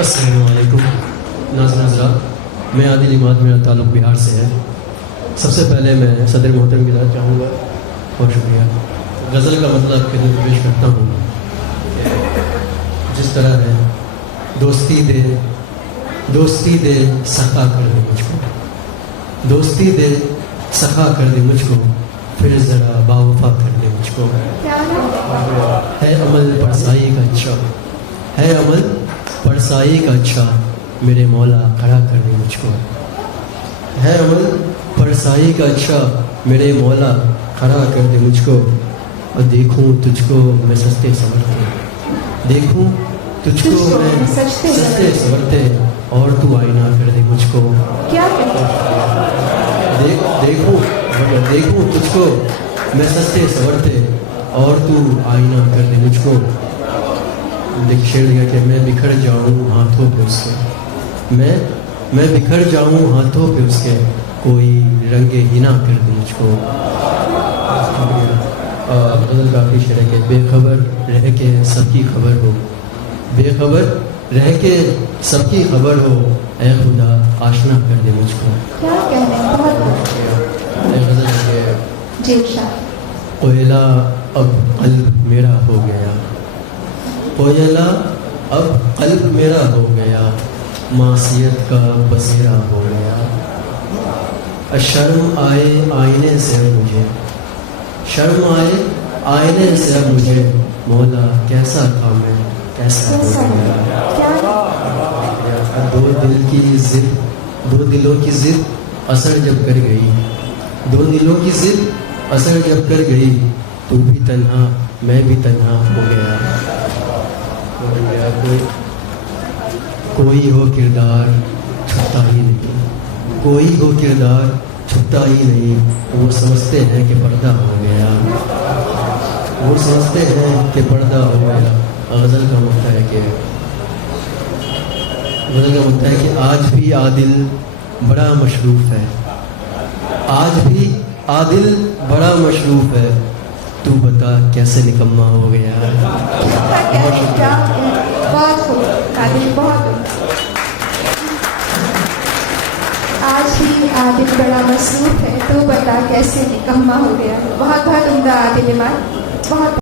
السلام علیکم ناظرین حضرات، میں عادل اماد، میرا تعلق بہار سے ہے۔ سب سے پہلے میں صدر محترم کی ذات چاہوں گا، بہت شکریہ۔ غزل کا مطلب خدمت میں پیش کرتا ہوں کہ جس طرح ہے دوستی دے سخا کر دے مجھ کو، دوستی دے سخا کر دے مجھ کو، پھر ذرا باوفا کر دے مجھ کو۔ ہے عمل پرسائی کا اچھا، ہے عمل پرسائی کا اچھا، میرے مولا کھڑا کر دے مجھ کو۔ ہے عمل پرسائی کا اچھا، میرے مولا کھڑا کر دے مجھ کو۔ اور دیکھوں تجھ کو میں سستے سنورتے، دیکھوں تجھ کو میں سستے سنورتے، اور تو آئینہ کر دے مجھ کو۔ دیکھوں تجھ کو میں سستے سنورتے، اور تو آئینہ کر دے مجھ کو۔ ایک شعر لیا کہ میں بکھر جاؤں ہاتھوں پہ اس کے، میں بکھر جاؤں ہاتھوں پہ اس کے، کوئی رنگ ہنا کر دے مجھ کو۔ غزل کافی شعر ہے کہ بے خبر رہ کے سب کی خبر ہو، بے خبر رہ کے سب کی خبر ہو، اے خدا آشنا کر دے مجھ کو۔ غزل ہے کہ کوئلہ اب قلب میرا ہو گیا، کوئلہ اب قلب میرا ہو گیا، معصیت کا بسیرا ہو گیا۔ شرم آئے آئینے سے مجھے، شرم آئے آئینے سے مجھے، مولا کیسا تھا میں کیسا ہو گیا۔ دو دلوں کی ضد اثر جب کر گئی، دو دلوں کی ضد اثر جب کر گئی، تو بھی تنہا میں بھی تنہا ہو گیا۔ کوئی ہو کردار چھپتا ہی نہیں، کوئی ہو کردار چھپتا ہی نہیں، وہ سمجھتے ہیں کہ پردہ ہو گیا، وہ سمجھتے ہیں کہ پردہ ہو گیا۔ غزل کا مطلب ہے کہ آج بھی عادل بڑا مشروف ہے، آج بھی عادل بڑا مشروف ہے، تو بتا کیسے نکما ہو گیا۔ آج بھی عادل بڑا مصروف ہے، تو بتا کیسے نکما ہو گیا۔ بہت بہت عمدہ عادل اماد، بہت